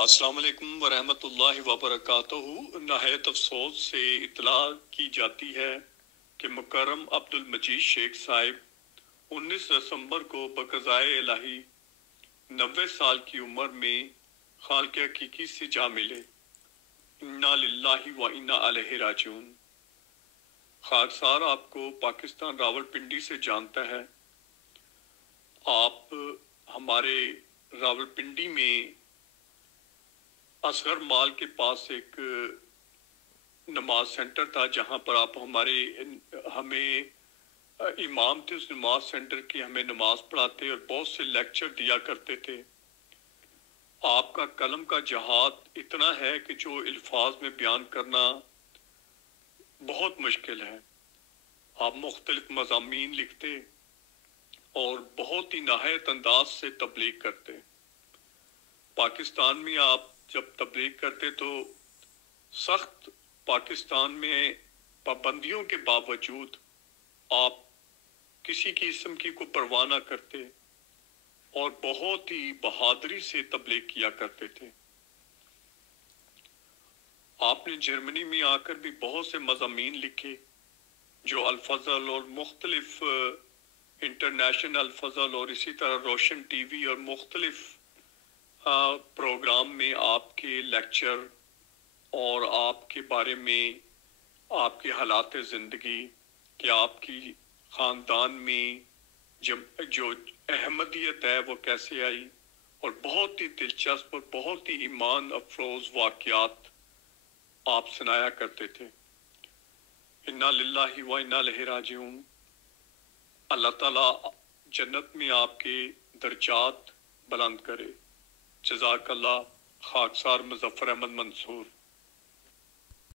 السلام علیکم ورحمۃ اللہ وبرکاتہ۔ نہایت افسوس سے اطلاع کی جاتی ہے کہ مکرم عبد المجید شیخ صاحب 19 دسمبر کو بقضائے الہی 90 سال کی عمر میں خالق حقیقی سے جا ملے۔ انا للہ و انا الیہ راجعون۔ خاکسار آپ کو پاکستان راولپنڈی سے جانتا ہے۔ آپ ہمارے راولپنڈی میں اصغر مال کے پاس ایک نماز سینٹر تھا جہاں پر آپ ہمیں امام تھے اس نماز سینٹر کی، ہمیں نماز پڑھاتے اور بہت سے لیکچر دیا کرتے تھے۔ آپ کا قلم کا جہاد اتنا ہے کہ جو الفاظ میں بیان کرنا بہت مشکل ہے۔ آپ مختلف مضامین لکھتے اور بہت ہی نہایت انداز سے تبلیغ کرتے۔ پاکستان میں آپ جب تبلیغ کرتے تو سخت پاکستان میں پابندیوں کے باوجود آپ کسی قسم کی کوئی پرواہ نہ کرتے اور بہت ہی بہادری سے تبلیغ کیا کرتے تھے۔ آپ نے جرمنی میں آ کر بھی بہت سے مضامین لکھے جو الفضل اور مختلف انٹرنیشنل الفضل اور اسی طرح روشن ٹی وی اور مختلف پروگرام میں آپ کے لیکچر اور آپ کے بارے میں آپ کے حالات زندگی کہ آپ کی خاندان میں جو احمدیت ہے وہ کیسے آئی اور بہت ہی دلچسپ اور بہت ہی ایمان افروز واقعات آپ سنایا کرتے تھے۔ انا للہ و انا الیہ راجعون۔ اللہ تعالیٰ جنت میں آپ کے درجات بلند کرے۔ جزاک اللہ۔ خاکسار مظفر احمد منصور۔